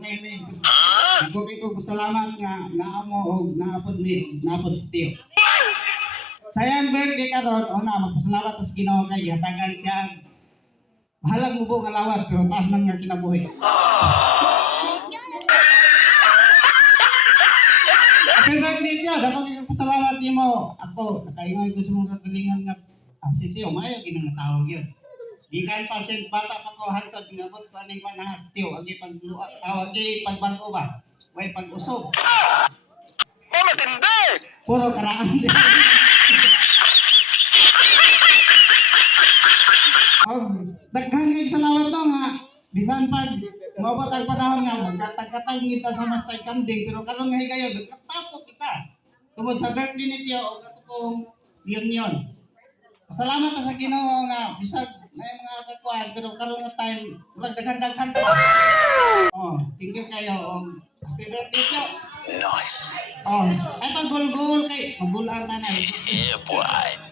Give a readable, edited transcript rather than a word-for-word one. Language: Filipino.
kayo may ako kay ko salamat nga naamo og naapod ni naapod si Tio. Sayang birthday karon una magpasalamat sa Ginoo kay gihatagan siya bahalang mubo nga lawas pero taas man nga kinabuhi. Happy birthday Tio, dako kay pasalamat nimo. Ako nakaingon ko sa mga kagalingan nga si Tio maayo ginangatawag yun. Gikan pa since bata pa ko hantod ngabot pa ning panahas Tio agi agi pagbago ba way pag-usog. Matindi. Puro karaan. Daghan kay salamat to nga bisan pag mabot ang panahon nga magkatag-katag kita sa mas tay kanding pero karon nga higayon nagkatapok kita tungod sa birthday ni Tio og atong reunion. Salamat sa Ginoo nga bisag may mga kakuan pero karon nga time murag daghan-daghan pa. Oh, thank you kayo og happy birthday Tio. Nice. Oh, ay pag gol-gol kay magulang tanay. Yeah, boy.